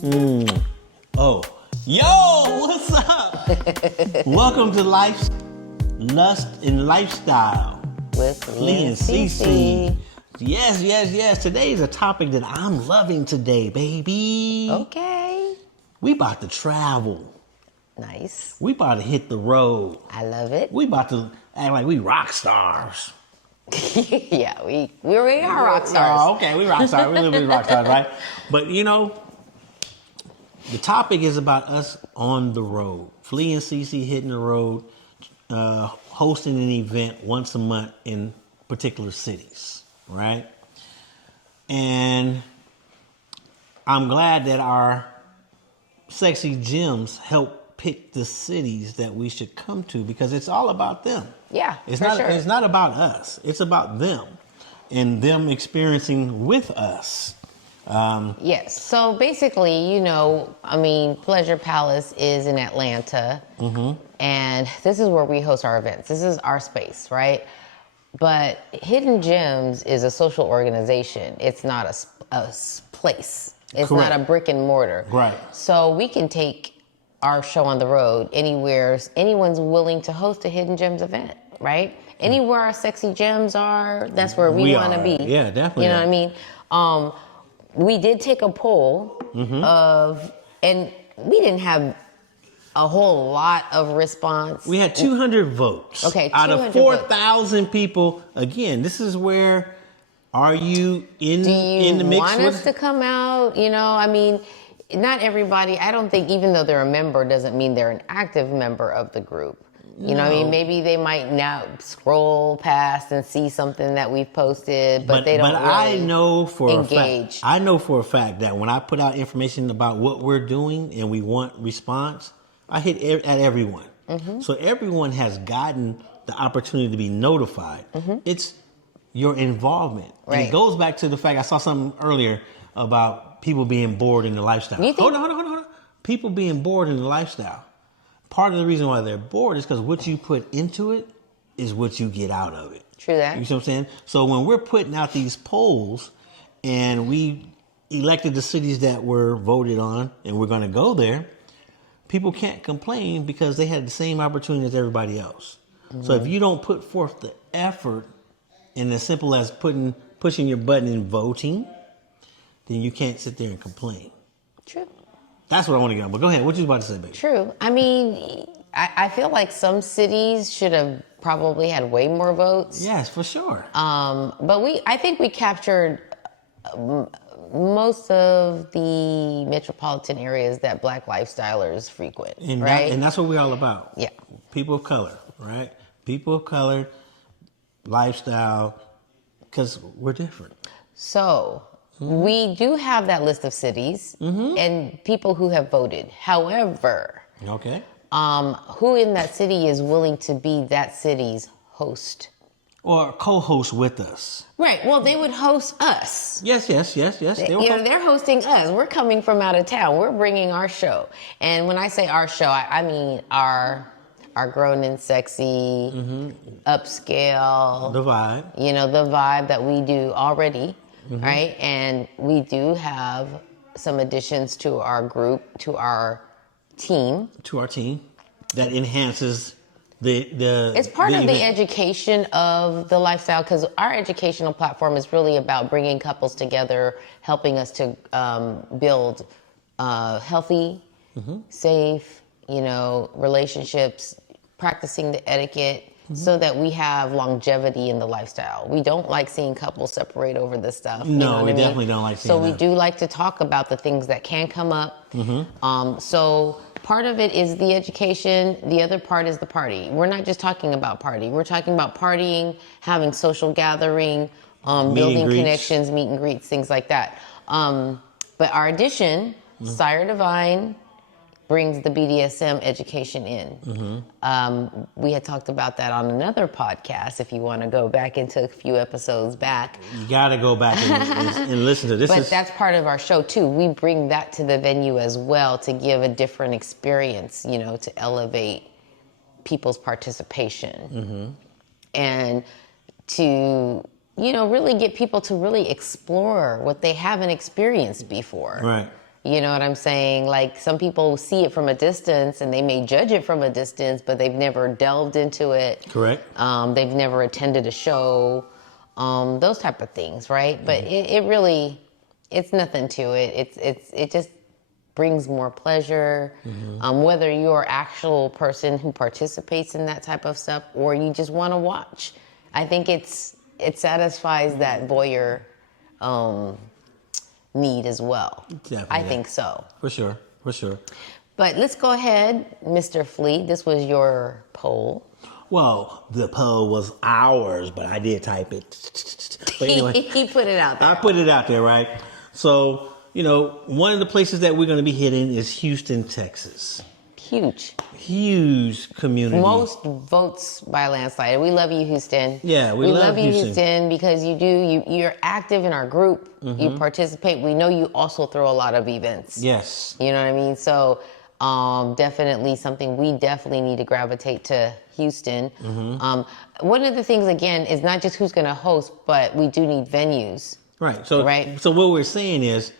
Oh, yo, what's up? Welcome to Lust and Lifestyle with Flea and Cecy. Yes. Today is a topic that I'm loving today, baby. Okay. We about to travel. Nice. We about to hit the road. I love it. We about to act like we rock stars. Yeah, we are rock stars. Oh, okay, we rock stars. We live in rock stars, right? But you know, the topic is about us on the road. Flea and Cecy hitting the road, hosting an event once a month in particular cities, right? And I'm glad that our sexy gems help pick the cities that we should come to because it's all about them. Yeah, it's for not. sure. It's not about us. It's about them and them experiencing with us. Yes. So basically, Pleasure Palace is in Atlanta, and this is where we host our events. This is our space, right? But Hidden Gems is a social organization. It's not a place. It's Correct. not a brick and mortar. Right. So we can take our show on the road anywhere anyone's willing to host a Hidden Gems event, right? Anywhere our sexy gems are, that's where we want to be. Yeah, definitely. You know what I mean? We did take a poll and we didn't have a whole lot of response. We had 200 votes. Okay, out of 4,000 people. Again, this is where are you in the mix? Do you want us to come out? Not everybody, I don't think, even though they're a member, doesn't mean they're an active member of the group. You know what I mean? Maybe they might now scroll past and see something that we've posted, but they don't really I know for engage. I know for a fact that when I put out information about what we're doing and we want response, I hit at everyone. So everyone has gotten the opportunity to be notified. It's your involvement. Right. And it goes back to the fact, I saw something earlier about people being bored in the lifestyle. Hold on. People being bored in the lifestyle. Part of the reason why they're bored is because what you put into it is what you get out of it. True that. You see what I'm saying? So when we're putting out these polls and we elected the cities that were voted on and we're going to go there, people can't complain because they had the same opportunity as everybody else. So if you don't put forth the effort and as simple as pushing your button and voting, then you can't sit there and complain. True. That's what I want to get on. But go ahead. What you about to say, baby? True. I feel like some cities should have probably had way more votes. Yes, for sure. But I think we captured most of the metropolitan areas that Black lifestylers frequent, right? And that's what we're all about. Yeah. People of color, right? People of color, lifestyle, because we're different. So we do have that list of cities and people who have voted. However, okay, who in that city is willing to be that city's host? Or co-host with us. Right. Well, they would host us. Yes. They're hosting us. We're coming from out of town. We're bringing our show. And when I say our show, I mean our grown and sexy, upscale. The vibe. The vibe that we do already. Right? And we do have some additions to our group, to our team. That enhances the It's part of event. the education of the lifestyle, because our educational platform is really about bringing couples together, helping us to build healthy, safe, relationships, practicing the etiquette, so that we have longevity in the lifestyle. We don't like seeing couples separate over this stuff. No, we definitely don't like seeing that. So we do like to talk about the things that can come up. So part of it is the education. The other part is the party. We're not just talking about party. We're talking about partying, having social gathering, building connections, meet and greets, things like that. But our addition, Sire Divine, brings the BDSM education in. We had talked about that on another podcast. If you want to go back into a few episodes back, you got to go back and listen to this. But that's part of our show too. We bring that to the venue as well to give a different experience, to elevate people's participation and to really get people to really explore what they haven't experienced before. Right. You know what I'm saying? Like some people see it from a distance and they may judge it from a distance, but they've never delved into it. Correct. They've never attended a show, those type of things, right? But it really, it's nothing to it. It just brings more pleasure. Whether you're an actual person who participates in that type of stuff or you just want to watch, I think it satisfies that voyeur need as well. Definitely. I think so. For sure. But let's go ahead, Mr. Flea. This was your poll. Well, the poll was ours, but I did type it. But anyway, He put it out there. I put it out there, right? So, one of the places that we're going to be hitting is Houston, Texas. Huge community. Most votes by a landslide. We love you, Houston. Yeah, we love you, Houston, because you're active in our group. You participate. We know you also throw a lot of events. Yes. You know what I mean? So definitely something we definitely need to gravitate to Houston. One of the things, again, is not just who's going to host, but we do need venues. Right. So what we're saying is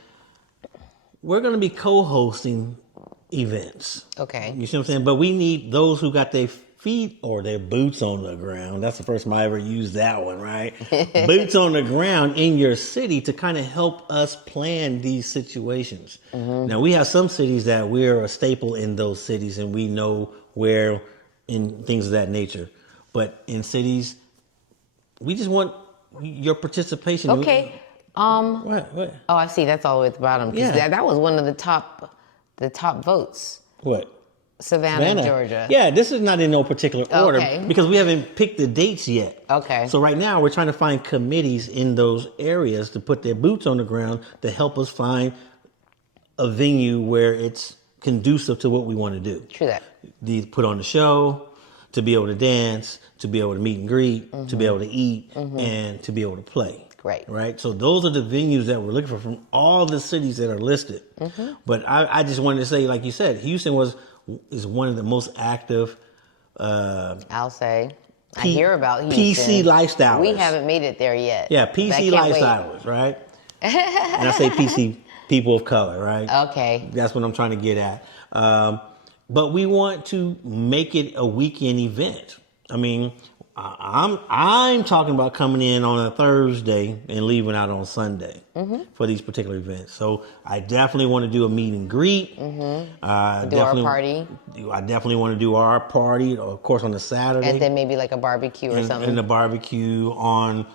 we're going to be co-hosting events. Okay. You see what I'm saying? But we need those who got their feet or their boots on the ground. That's the first time I ever used that one, right? Boots on the ground in your city to kind of help us plan these situations. Now, we have some cities that we're a staple in those cities and we know where in things of that nature. But in cities, we just want your participation. Okay. What? Oh, I see. That's all the way at the bottom. Yeah. That was one of the top votes. What? Savannah, Georgia. Yeah, this is not in no particular order because we haven't picked the dates yet. Okay. So right now we're trying to find committees in those areas to put their boots on the ground to help us find a venue where it's conducive to what we want to do. True that. Put on the show, to be able to dance, to be able to meet and greet, to be able to eat, and to be able to play. Great. Right? So those are the venues that we're looking for from all the cities that are listed. But I just wanted to say, like you said, Houston is one of the most active. I'll say. I hear about Houston. PC lifestylers. We haven't made it there yet. Yeah, PC lifestylers, right? And I say PC, people of color, right? Okay. That's what I'm trying to get at. But we want to make it a weekend event. I mean, I'm talking about coming in on a Thursday and leaving out on Sunday for these particular events. So I definitely want to do a meet and greet. Do our party. I definitely want to do our party, of course, on a Saturday. And then maybe like a barbecue or something. And a barbecue on,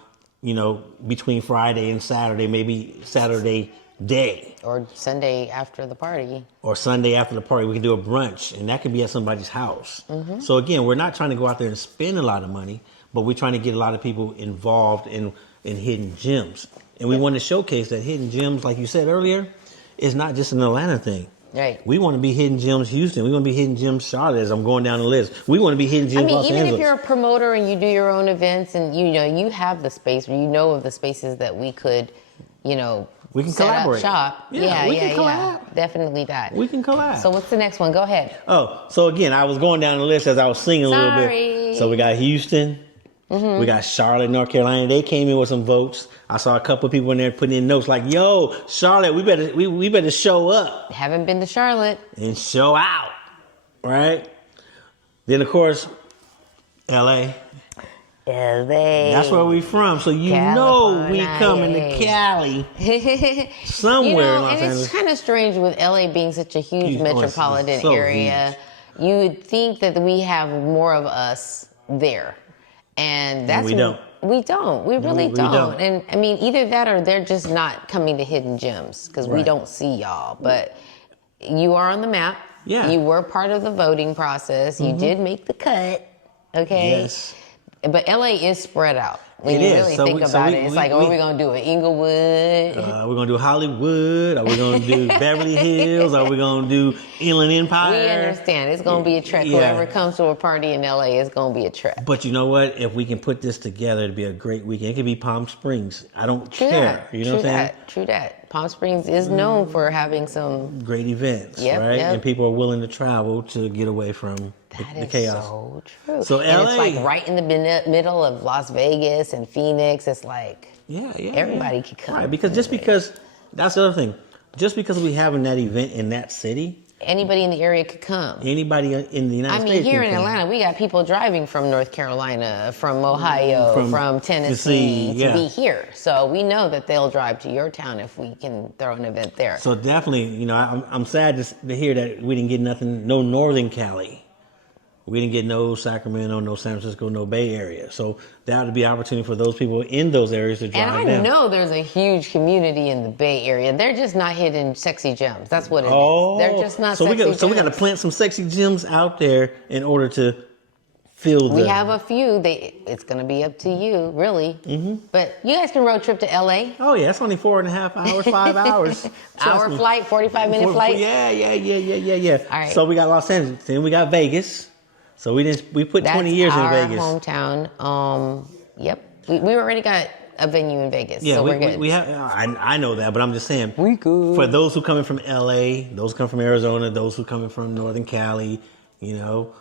between Friday and Saturday, maybe Saturday day. Or Sunday after the party. Or Sunday after the party, we can do a brunch, and that can be at somebody's house. So again, we're not trying to go out there and spend a lot of money, but we're trying to get a lot of people involved in hidden gems. And we want to showcase that hidden gems, like you said earlier, is not just an Atlanta thing. Right. We want to be hidden gems Houston. We want to be hidden gems Charlotte, as I'm going down the list. We want to be hidden gems Los even Angeles. if you're a promoter and you do your own events and you have the space, or of the spaces that we could, we can set collaborate. Up shop. Yeah, we can collab. Definitely that. We can collab. So what's the next one? Go ahead. Oh, so again, I was going down the list as I was singing a little bit. Sorry. So we got Houston. We got Charlotte, North Carolina. They came in with some votes. I saw a couple of people in there putting in notes like, "Yo, Charlotte, we better show up Haven't been to Charlotte. and show out." Right? Then of course, LA. LA. That's where we from. So we coming to Cali somewhere in Los and Angeles. it's kind of strange with LA being such a huge metropolitan so area. huge. You would think that we have more of us there. And that's we don't. We don't. We really don't. And I mean, either that or they're just not coming to Hidden Gems because we don't see y'all. But you are on the map. Yeah. You were part of the voting process. You did make the cut. Okay. Yes. But LA is spread out. When you really think about it, it's like, are we going to do it? Inglewood? We're going to do Hollywood? Are we going to do Beverly Hills? Are we going to do Inland Empire? We understand. It's going to be a trek. Yeah. Whoever comes to a party in LA, it's going to be a trek. But you know what? If we can put this together, it'd be a great weekend. It could be Palm Springs. I don't care. You know what I'm saying? True that. Palm Springs is known for having some great events, Yep, right? yep. And people are willing to travel to get away from the chaos. So true. So and LA, it's like right in the middle of Las Vegas and Phoenix. It's like everybody could come. Right, because that's the other thing. just because we having that event in that city, Anybody in the area could come. anybody in the United I mean, States here can in come. Atlanta, we got people driving from North Carolina, from Ohio, From Tennessee Tennessee, to be here. So we know that they'll drive to your town if we can throw an event there. So definitely, you know, I'm sad to hear that we didn't get nothing, no Northern Cali. We didn't get no Sacramento, no San Francisco, no Bay Area. So that would be an opportunity for those people in those areas to drive And I down. know there's a huge community in the Bay Area. They're just not hidden sexy gems. That's what it Oh, is. They're just not so sexy gems. we got to plant some sexy gems out there in order to fill the. We have a few. It's going to be up to you, really. Mm-hmm. But you guys can road trip to LA. Oh yeah, it's only 4.5 hours, 5 hours. Hour flight, 45-minute flight. Yeah. All right. So we got Los Angeles, then we got Vegas. So we put 20 years in Vegas. That's our hometown. Yep. We already got a venue in Vegas, Yeah, so we're good. we have. I know that, but I'm just saying. We good. For those who coming from LA, those who come from Arizona, those who coming from Northern Cali, you know,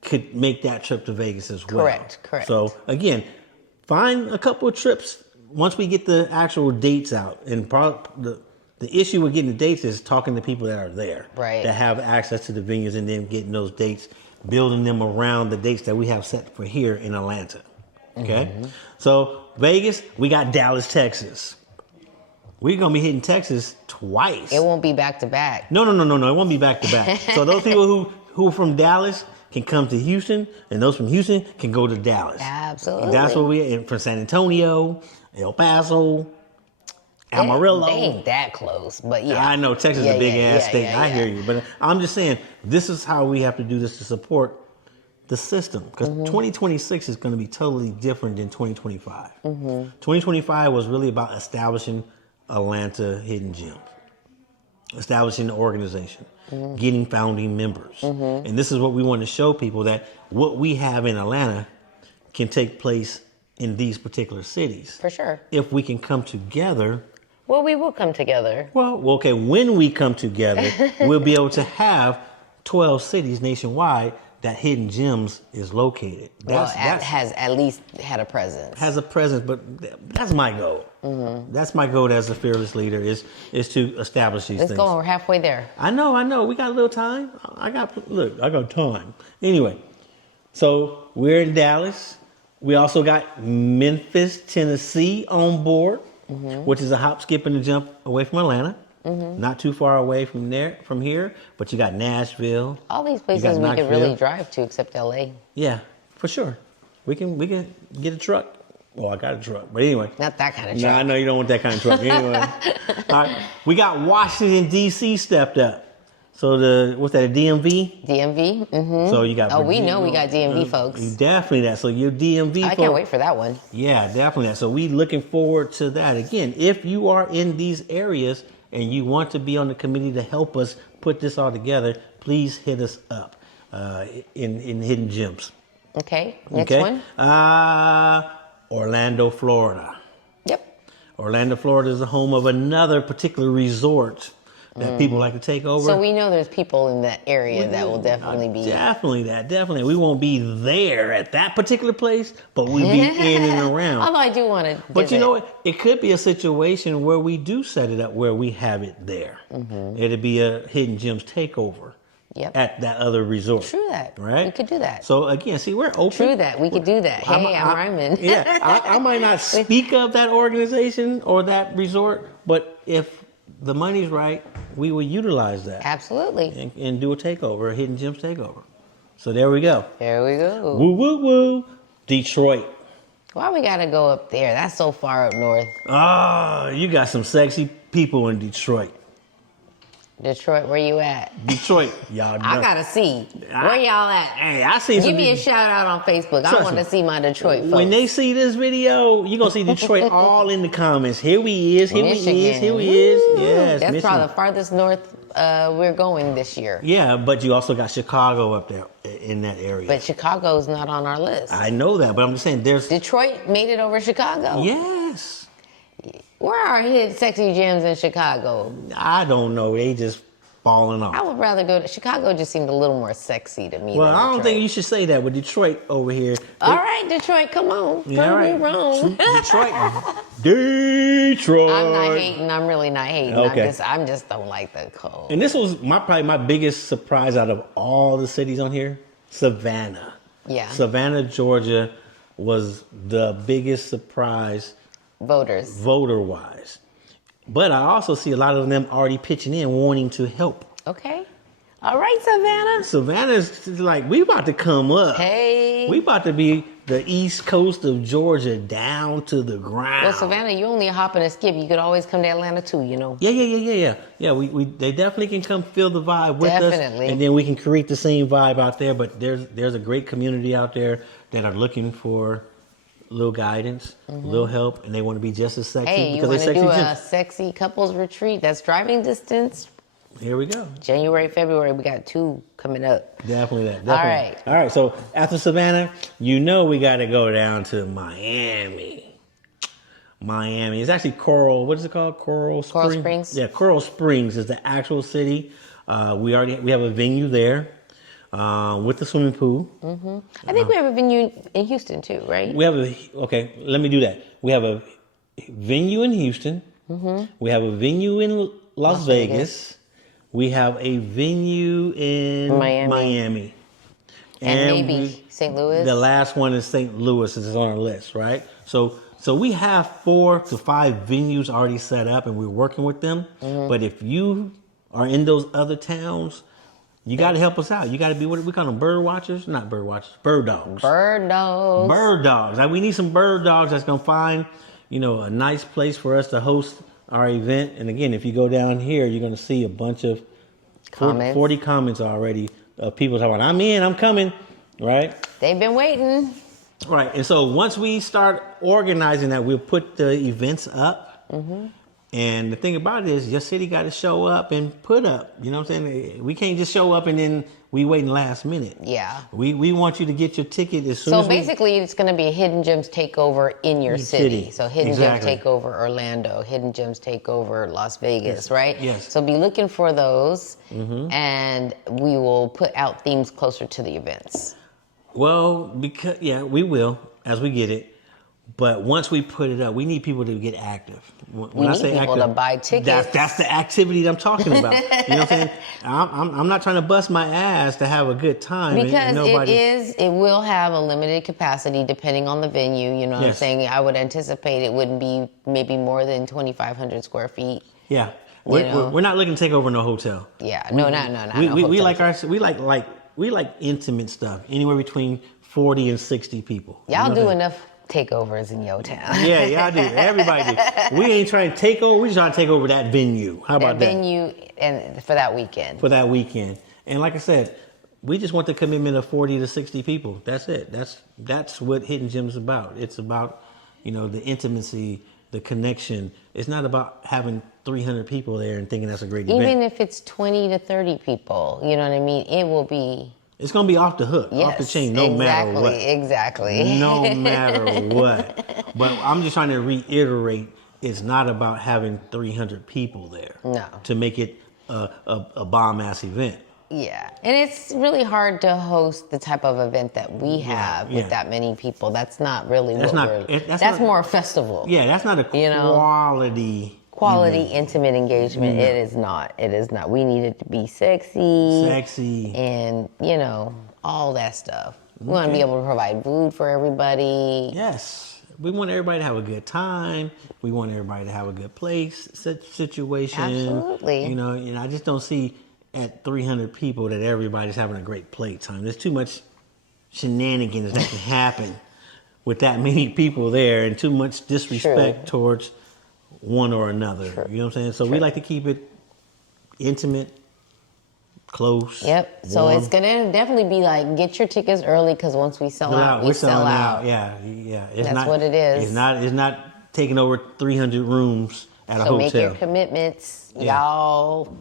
could make that trip to Vegas as well. Correct. So again, find a couple of trips once we get the actual dates out. And the issue with getting the dates is talking to people that are there, Right. that have access to the venues, and then getting those dates, building them around the dates that we have set for here in Atlanta. Okay, so Vegas, we got Dallas, Texas. We're gonna be hitting Texas twice. It won't be back to back. No. It won't be back to back. So those people who are from Dallas can come to Houston, and those from Houston can go to Dallas. Absolutely. That's what from San Antonio, El Paso, Amarillo. They ain't that close, but yeah. I know Texas is a big ass state. yeah. I hear you, but I'm just saying this is how we have to do this to support the system, because 2026 is going to be totally different than 2025. 2025 was really about establishing Atlanta Hidden Gems, establishing the organization, getting founding members, and this is what we want to show people, that what we have in Atlanta can take place in these particular cities. For sure. If we can come together. Well, we will come together. Well, okay, when we come together, we'll be able to have 12 cities nationwide that Hidden Gems is located. Has at least had a presence. Has a presence, but that's my goal. That's my goal as a fearless leader, is to establish these Let's things. go. We're halfway there. I know. We got a little time. I got time. Anyway, so we're in Dallas. We also got Memphis, Tennessee on board, which is a hop, skip, and a jump away from Atlanta. Not too far away from here, but you got Nashville. All these places we could really drive to, except LA. Yeah, for sure. We can get a truck. Well, I got a truck, but anyway. Not that kind of No, truck. I know you don't want that kind of truck. Anyway, all right. We got Washington D.C. stepped up. So what's that? A DMV? DMV. Mm-hmm. So you got. Oh, we know we got DMV folks. Definitely that. So your DMV. I can't wait for that one. Yeah, definitely that. So we looking forward to that. Again, if you are in these areas and you want to be on the committee to help us put this all together, please hit us up in Hidden Gems. Okay. Next one. Orlando, Florida. Yep. Orlando, Florida is the home of another particular resort that people like to take over. So we know there's people in that area that will definitely be. Definitely. We won't be there at that particular place, but we'll be in and around. Although I do want to. But you know what? It could be a situation where we do set it up where we have it there. It'd be a Hidden Gems takeover at that other resort. True that. Right? We could do that. So again, see, we're open. True that. We could do that. Hey, I'm rhyming. Yeah, I might not speak of that organization or that resort, but if the money's right, we will utilize that. Absolutely. And do a takeover, a Hidden Gems takeover. So there we go. There we go. Woo, woo, woo. Detroit. Why we gotta go up there? That's so far up north. Ah, you got some sexy people in Detroit. Detroit, where you at? Detroit, y'all know. I gotta see. Where y'all at? Hey, I see some. Give me a shout out on Facebook. I want to see my Detroit folks. When they see this video, you're going to see Detroit all in the comments. Here we is, here Michigan. we is, here we is. Yes, That's Michigan. probably the farthest north we're going this year. Yeah, but you also got Chicago up there in that area. But Chicago's not on our list. I know that, but I'm just saying there's... Detroit made it over Chicago? Yes. Where are his sexy gems in Chicago? I don't know. They just falling off. I would rather go to Chicago. Just seemed a little more sexy to me. Well, than I don't Detroit. think you should say that with Detroit over here. All right, Detroit, come on. Yeah, Prove all me right. wrong. Detroit. I'm not hating. I'm really not hating. Okay. I just don't like the cold. And this was probably my biggest surprise out of all the cities on here. Savannah. Yeah. Savannah, Georgia was the biggest surprise Voters. voter-wise. But I also see a lot of them already pitching in, wanting to help. Okay. All right, Savannah. Savannah's like, we about to come up. Hey. We about to be the east coast of Georgia down to the ground. Well, Savannah, you only a hop and a skip. You could always come to Atlanta too, you know. Yeah. They definitely can come feel the vibe with Definitely. us, and then we can create the same vibe out there. But there's a great community out there that are looking for a little guidance, a little help, and they want to be just as sexy Hey, you because want they're to sexy do a too. sexy couples retreat? That's driving distance. Here we go. January, February, we got 2 coming up. Definitely that. All Definitely. right. All right. So after Savannah, we got to go down to Miami. Miami. It's actually Coral. What is it called? Coral Springs? Yeah, Coral Springs is the actual city. We have a venue there with the swimming pool. I think we have a venue in Houston too, right? Let me do that. We have a venue in Houston. We have a venue in Las Vegas. We have a venue in Miami. And maybe St. Louis. The last one is St. Louis is on our list, right? So we have 4 to 5 venues already set up, and we're working with them. But if you are in those other towns, you got to help us out. You got to be, what we call them, bird watchers? Not bird watchers, bird dogs. Bird dogs. Bird dogs. Like, we need some bird dogs that's going to find, a nice place for us to host our event. And again, if you go down here, you're going to see a bunch of Comments. 40 comments already of people talking about, I'm in, I'm coming, right? They've been waiting. Right. And so once we start organizing that, we'll put the events up. And the thing about it is, your city got to show up and put up. You know what I'm saying? We can't just show up and then we waiting last minute. Yeah. We want you to get your ticket as soon So as basically, it's going to be a Hidden Gems takeover in your city. So Hidden Gems takeover Orlando, Hidden Gems takeover Las Vegas, right? Yes. So be looking for those, and we will put out themes closer to the events. Well, we will as we get it. But once we put it up, we need people to get active. When We need people to buy tickets. That's the activity that I'm talking about. You know what I'm saying? I'm not trying to bust my ass to have a good time. Because it will have a limited capacity depending on the venue. You know what I'm saying? I would anticipate it wouldn't be maybe more than 2,500 square feet. Yeah. We're not looking to take over no hotel. Yeah. We like intimate stuff. Anywhere between 40 and 60 people. Y'all do enough takeovers in your town. Yeah, y'all do. Everybody do. We ain't trying to take over. We trying to take over that venue. How about that? Venue and for that weekend. For that weekend. And like I said, we just want the commitment of 40 to 60 people. That's it. That's what Hidden Gems is about. It's about, the intimacy, the connection. It's not about having 300 people there and thinking that's a great event. Even if it's 20 to 30 people, you know what I mean? It will be... It's going to be off the hook, off the chain, no matter what. Exactly. No matter what. But I'm just trying to reiterate, it's not about having 300 people there. No. To make it a bomb-ass event. Yeah. And it's really hard to host the type of event that we have with that many people. That's not really that's more a festival. Yeah, that's not a quality... intimate engagement. It is not. We need it to be sexy, and all that stuff. We want to be able to provide food for everybody. Yes, we want everybody to have a good time. We want everybody to have a good place situation. Absolutely. I just don't see at 300 people that everybody's having a great playtime. There's too much shenanigans that can happen with that many people there, and too much disrespect towards one or another. True. You know what I'm saying? So we like to keep it intimate, close. Yep. So it's gonna definitely be like, get your tickets early, because once we sell out, we sell out. Yeah. That's what it is. It's not taking over 300 rooms at a hotel. So make your commitments, y'all.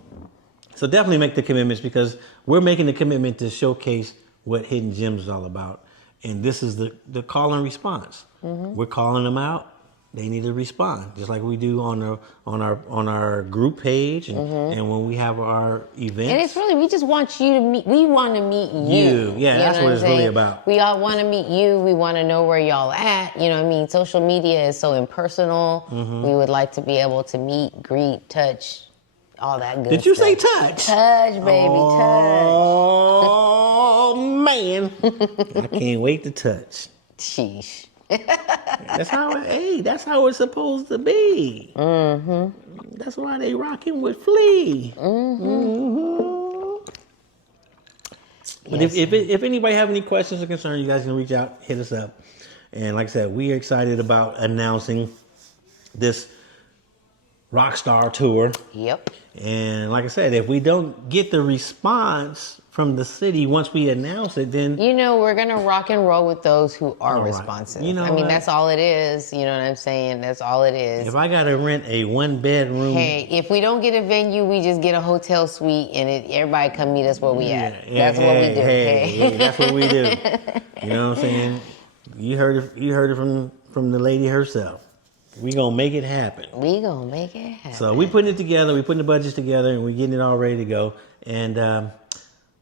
So definitely make the commitments, because we're making the commitment to showcase what Hidden Gems is all about. And this is the call and response. We're calling them out. they need to respond, just like we do on our group page, and when we have our events. And it's really, we just want you to meet. We want to meet you. Yeah, that's what it's really about. We all want to meet you. We want to know where y'all at. You know what I mean? Social media is so impersonal. We would like to be able to meet, greet, touch, all that good Did you stuff. say touch? Touch, baby, Oh, man. I can't wait to touch. Sheesh. That's how that's how it's supposed to be. That's why they rocking with Flea. But Yes. if anybody have any questions or concerns, you guys can reach out, hit us up. And like I said, we are excited about announcing this Rockstar tour. Yep. And like I said, if we don't get the response from the city once we announce it, then You know, we're going to rock and roll with those who are right. responsive. You know I mean, what? that's all it is. You know what I'm saying? That's all it is. if I gotta rent a 1-bedroom, Hey, if we don't get a venue, we just get a hotel suite and everybody come meet us where we at. That's what we do. Hey, that's what we do. You know what I'm saying? You heard it from the lady herself. We gonna make it happen. We gonna make it happen. So we putting it together. We putting the budgets together, and we getting it all ready to go. And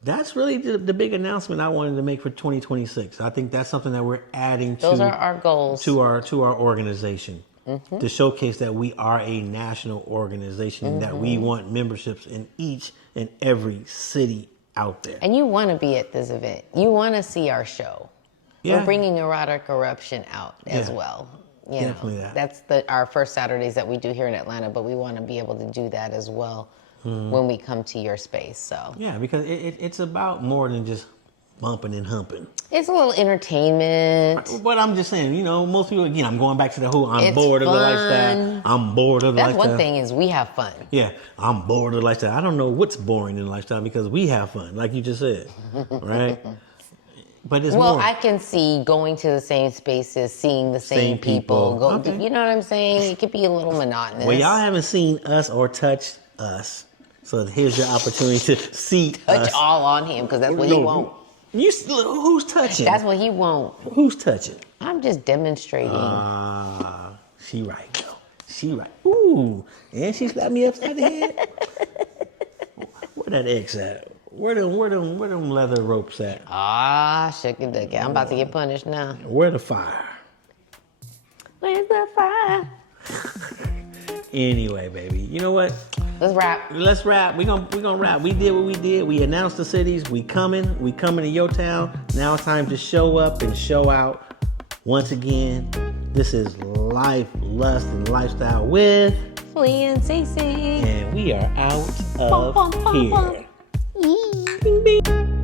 that's really the big announcement I wanted to make for 2026. I think that's something that we're adding Those are our goals. to our organization to showcase that we are a national organization and that we want memberships in each and every city out there. And you want to be at this event. You want to see our show. Yeah. We're bringing erotic eruption out as Yeah. well. You Definitely know, that. That's our first Saturdays that we do here in Atlanta, but we want to be able to do that as well when we come to your space. So Yeah, because it's about more than just bumping and humping. it's a little entertainment. But I'm just saying, you know, most people, again, I'm going back to the whole, I'm It's bored of the fun. lifestyle. I'm bored of the That's lifestyle. one thing is we have fun. Yeah, I'm bored of the lifestyle. I don't know what's boring in the lifestyle because we have fun, like you just said, right? But it's Well, more. I can see going to the same spaces, seeing the same people. people. Okay. You know what I'm saying? It could be a little monotonous. Well, y'all haven't seen us or touched us, so here's your opportunity to see touch us. all on him because that's what he won't. Who's touching? That's what he won't. Who's touching? I'm just demonstrating. She right though. She right. Ooh, and she slapped me upside the head. Where that X at? Where them leather ropes at? Shucky ducky. I'm about to get punished now. Where the fire? Where's the fire? Anyway, baby, you know what? Let's wrap. Let's wrap. We gonna wrap. We did what we did. We announced the cities. We coming to your town. Now it's time to show up and show out. Once again, this is Life, Lust, and Lifestyle with Flea and Cecy. and we are out of Bum, bum, bum, here. bum. Bing, bing.